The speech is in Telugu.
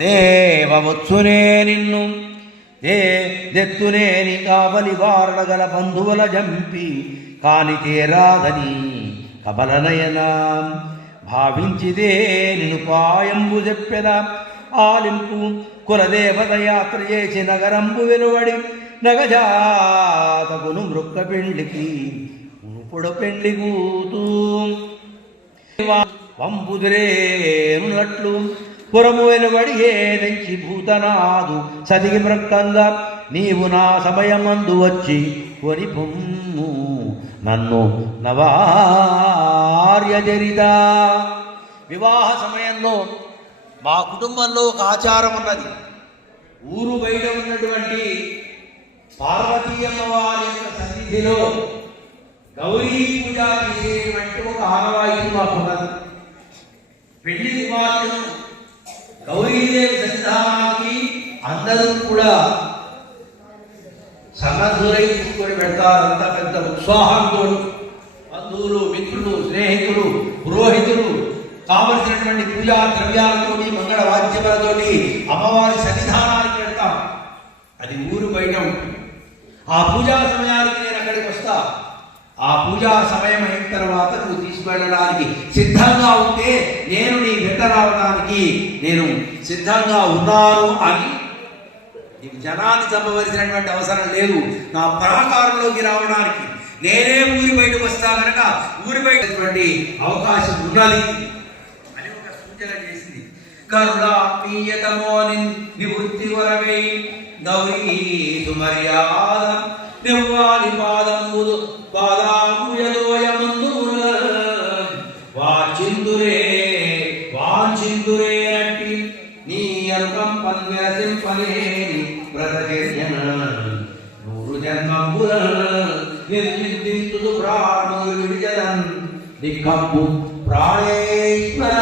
దేవవత్సునే నిన్ను ఏ దెత్తునేని కావలి వారడగల బంధువుల జంపి కాని తేరాదని కబలనయన. భావించిదే నిన్ను పాయంబు చెప్పెద ఆలింపు కులదేవత యాత్ర చేసి నగరంబు వెలువడి నగజాతకును మృక్క పెండ్లికి ఉనుపుడు పెండ్లి కూతూ. వంపుదురేనున్నట్లు పురము వెలువడి ఏదంచి భూతనాదు సతికి మృక్కంగా నీవు నా సమయమందు వచ్చి కొని పొమ్ము నన్ను నవార్యజరిదా. వివాహ సమయంలో మా కుటుంబంలో ఒక ఆచారం ఉన్నది. ఊరు బయట ఉన్నటువంటి పార్వతీ అమ్మవారి యొక్క సన్నిధిలో గౌరీ పూజ చేసేటువంటి ఒక ఆనవాయితీ మాకున్నది. పెళ్ళి కుమారుడు గౌరీదేవి సన్నిధానానికి అందరూ కూడా సన్నద్ధులై తీసుకొని పెడతారు. అంత పెద్ద ఉత్సాహంతో బంధువులు మిత్రులు స్నేహితులు పురోహితులు కావలసినటువంటి పూజా ద్రవ్యాలతోటి మంగళ వాద్యములతోటి అమ్మవారి సన్నిధానానికి వెళ్తాం. అది ఊరు బయట ఉంటుంది. ఆ పూజా సమయానికి నేను అక్కడికి వస్తా. ఆ పూజా సమయం అయిన తర్వాత నువ్వు తీసుకువెళ్ళడానికి సిద్ధంగా ఉంటే నేను రావడానికి నేను సిద్ధంగా ఉన్నాను అని నీకు జనాన్ని చంపవలసినటువంటి అవసరం లేదు. నా ప్రాకారంలోకి రావడానికి నేనే ఊరి బయటకు వస్తా కనుక ఊరి బయటటువంటి అవకాశం ఉన్నది అని ఒక సూచన చేసింది. కరుణాత్మీయతమో నివృత్తి వరవై గౌరీ సుమర్యాద నివ్వాలి పాదముదు వాంచిందురే నీ అల్పం పన్వెరసింపలేని వ్రతచర్యన నూరు జన్మంబుల నిర్మిద్దింతుదు ప్రాణులు విడిచదన్ దిక్కంబు ప్రాణేశ్వర